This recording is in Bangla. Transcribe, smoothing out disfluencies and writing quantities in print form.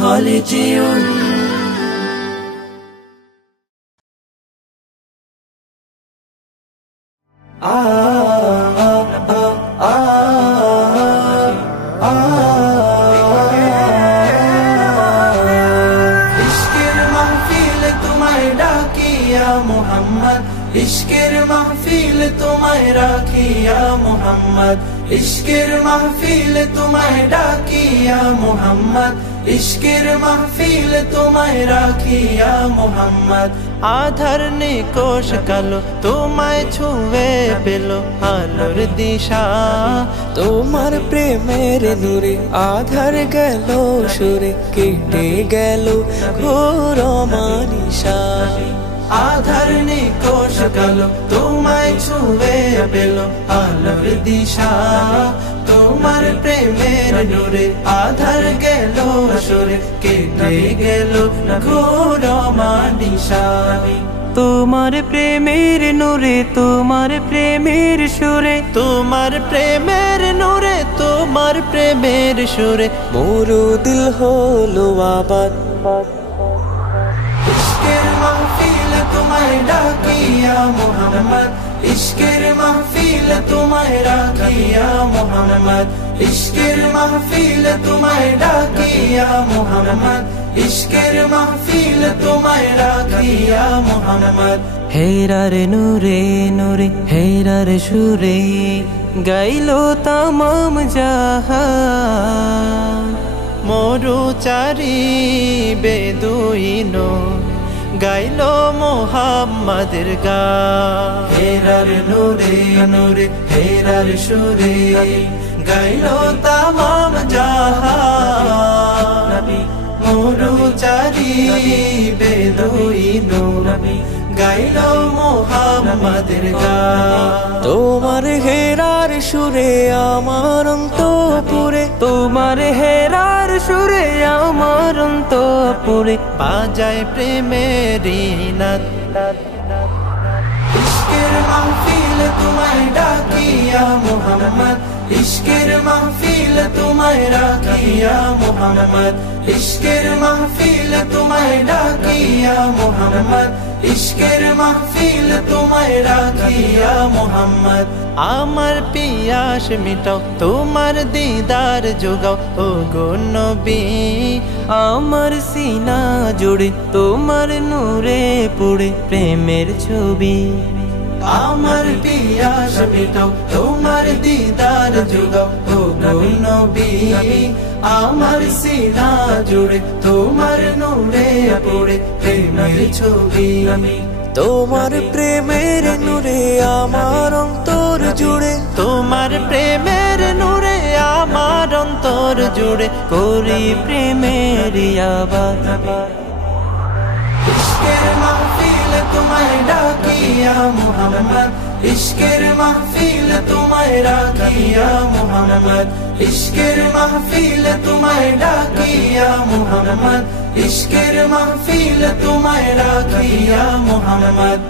خالدون इश्क़ेर महफिल तुम्हें राखी या मोहम्मद इश्क़ेर महफिल तुम्हें डाकी या मोहम्मद इश्क़ेर महफिल तुम्हें राखी या मोहम्मद आधार निकोश कालो तुम्हें छुए पेलो आलोर दिशा তোমার প্রেমের নূরে আধার গেল সুরে কেটে গেল ঘোর মানিশা आधार निकोश कालो तुम्हें छुए पेलो आलोर दिशा তোমার প্রেমের নূরে আধার গেল সুরে কেটে গেল ঘোর মানিশা তোমার প্রেমের নূরে তোমার প্রেমের সুরে তোমার প্রেমের নূরে তোমার প্রেমের সুরে মোর দিল হলো আবাদ इश्क़ेर महफिल तुम्हें डाकी या मोहम्मद इश्क़ेर महफिल तुम्हें राखी या मोहम्मद इश्क़ेर महफिल तुम्हें डाकी या मोहम्मद इश्क़ेर महफिल तुम्हें राखी या मोहम्मद हेरार नूरे नूरे हेरार सुरे गाइलो तमाम जहां मोरु चारी बेदुइनो गाइलो मोहम्मदेर गान हेरार नूरे नूरे हेरार सुरे गाइलो तमाम जहान मोरु चारी बेदुइनो गाइलो मोहम्मदेर गान তোমার হেরার সুরে আমার অন্তঃপুরে তোমার হেরার সুরে আমার অন্তঃপুরে বাজায় প্রেমেরই নাদ इश्क़ेर महफिल तुम्हें डाकी या मोहम्मद इश्क़ेर महफिल तुम्हें राखी या मोहम्मद इश्क़ेर महफिल तुम्हें डाकी या मोहम्मद इश्क़ेर महफिल तुम्हें राखी या मोहम्मद आमार पियास मिटाओ तुम्हार दीदार जुगाओ ओ गो नबी आमार सीना जुड़े तुम्हार नूरे पुड़े प्रेमेर छवि आमार पियास मिटाओ तुम्हार दीदार जुगाओ ओ गो नबी आमार सीना जुड़े तुम्हार नूरे पुड़े प्रेमेर छवि তোমার প্রেমের নূরে আমার অন্তর জুড়ে তোমার প্রেমের নূরে আমার অন্তর জুড়ে করি প্রেমের আবাদ इश्क़ेर महफिल तुम्हें डाकी या मोहम्मद इश्क़ेर महफिल तुम्हें राखी या मोहम्मद इश्क़ेर महफिल तुम्हें डाकी या मोहम्मद इश्क़ेर महफिल तुम्हें राखी या मोहम्मद